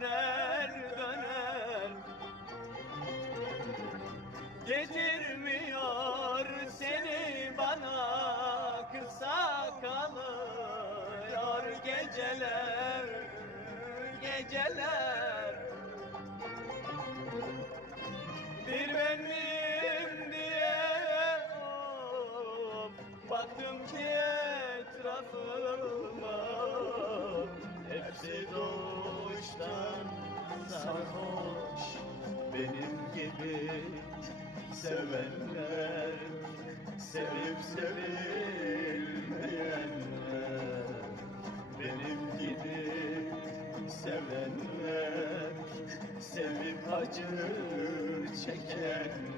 döner döner. Getirmiyor seni bana kısa kalıyor geceler geceler. Bir benim diye of, baktım ki etrafıma sarhoş benim gibi sevenler Sevip sevilmeyenler. Benim gibi sevenler Sevip acı çekenler